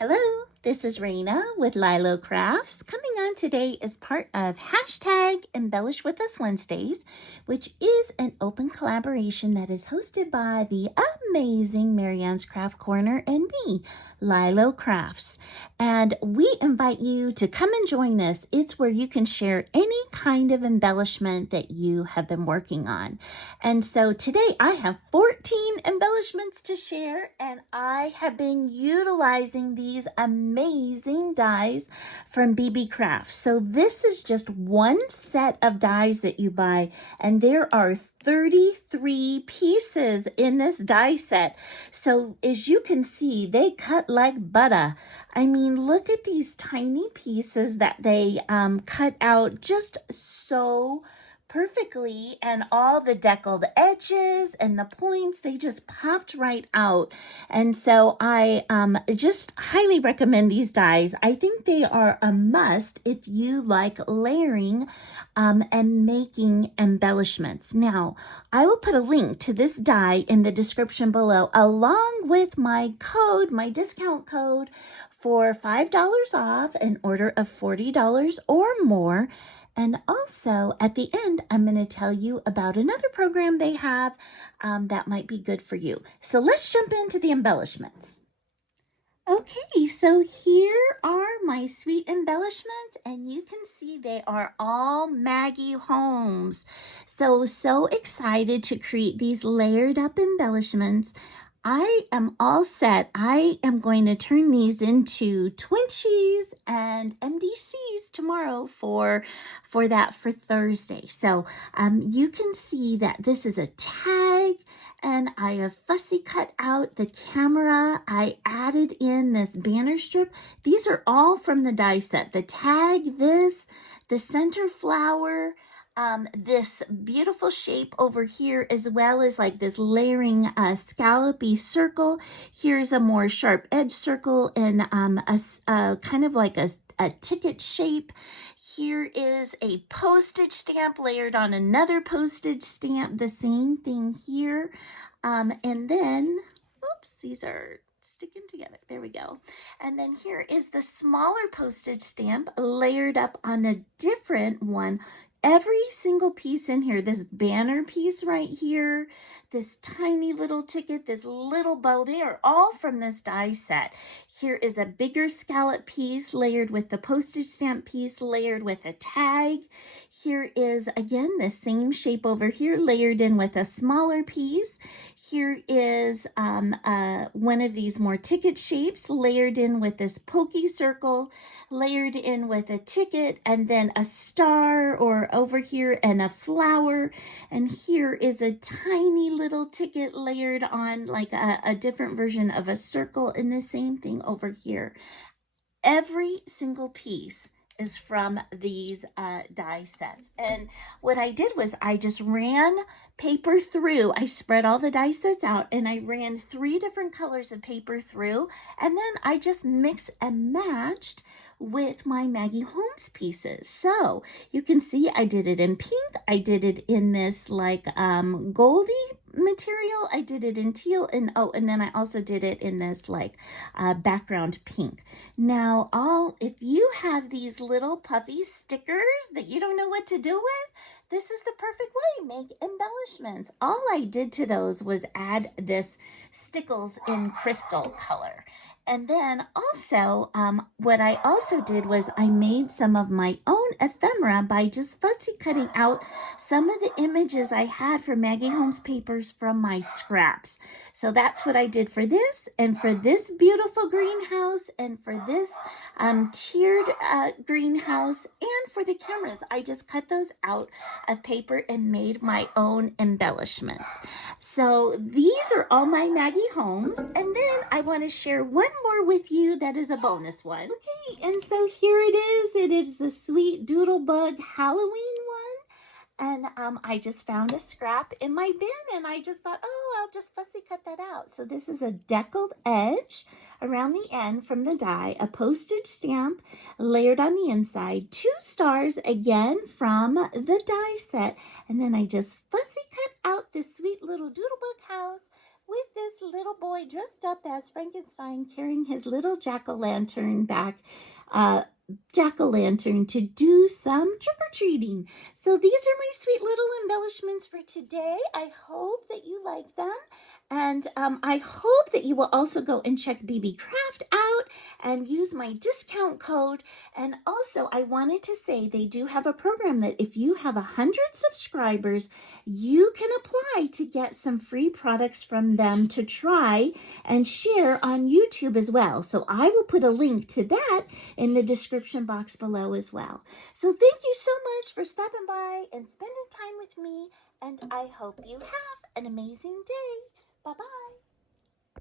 Hello, this is Raina with LYLO Crafts. Coming on today as part of hashtag Embellish with Us Wednesdays, which is an open collaboration that is hosted by the amazing Marianne's Craft Corner and me, LYLO Crafts. And we invite you to come and join us. It's where you can share any kind of embellishment that you have been working on. And so today I have 14 embellishments to share, and I have been utilizing these amazing dies from Beebeecraft. So this is just one set of dies that you buy, and there are 33 pieces in this die set. So as you can see, they cut like butter. I mean, look at these tiny pieces that they cut out just so perfectly, and all the deckled edges and the points, they just popped right out. And so I just highly recommend these dies. I think they are a must if you like layering and making embellishments. Now, I will put a link to this die in the description below, along with my code, my discount code for $5 off an order of $40 or more. And also, at the end, I'm going to tell you about another program they have that might be good for you. So let's jump into the embellishments. Okay, so here are my sweet embellishments, and you can see they are all Maggie Holmes. So excited to create these layered up embellishments. I am all set. I am going to turn these into Twinchies and MDCs tomorrow for Thursday. So you can see that this is a tag, and I have fussy cut out the camera. I added in this banner strip. These are all from the die set. The tag, this, the center flower, this beautiful shape over here, as well as like this layering scallopy circle. Here's a more sharp edge circle and a kind of like a ticket shape. Here is a postage stamp layered on another postage stamp, the same thing here. And then, oops, these are sticking together. There we go. And then here is the smaller postage stamp layered up on a different one. Every single piece in here, this banner piece right here, this tiny little ticket, this little bow, they are all from this die set. Here is a bigger scallop piece layered with the postage stamp piece layered with a tag. Here is, again, the same shape over here layered in with a smaller piece. Here is one of these more ticket shapes layered in with this pokey circle, layered in with a ticket, and then a star, or over here, and a flower. And here is a tiny little ticket layered on like a different version of a circle, and the same thing over here. Every single piece is from these die sets. And what I did was I just ran paper through. I spread all the die sets out, and I ran 3 different colors of paper through, and then I just mixed and matched with my Maggie Holmes pieces. So you can see I did it in pink, I did it in this like goldy material, I did it in teal, and and then I also did it in this like background pink. Now, if you have these little puffy stickers that you don't know what to do with, this is the perfect way. Make embellishments. All I did to those was add this Stickles in crystal color. And then also, what I also did was I made some of my own ephemera by just fussy cutting out some of the images I had for Maggie Holmes papers from my scraps. So that's what I did for this, and for this beautiful greenhouse, and for this tiered greenhouse, and for the cameras. I just cut those out of paper and made my own embellishments. So these are all my Maggie Holmes, and then I want to share one more with you that is a bonus one. Okay, and so here it is. It is the sweet Doodlebug Halloween one. And I just found a scrap in my bin, and I just thought, oh, I'll just fussy cut that out. So this is a deckled edge around the end from the die, a postage stamp layered on the inside, 2 stars again from the die set, and then I just fussy cut out this sweet little Doodlebug house with this little boy dressed up as Frankenstein carrying his little jack-o'-lantern back, uh, jack-o'-lantern to do some trick-or-treating. So these are my sweet little embellishments for today. I hope that you like them. And I hope that you will also go and check Beebeecraft out and use my discount code. And also, I wanted to say they do have a program that if you have 100 subscribers, you can apply to get some free products from them to try and share on YouTube as well. So I will put a link to that in the description box below as well. So thank you so much for stopping by and spending time with me, and I hope you have an amazing day. Bye-bye.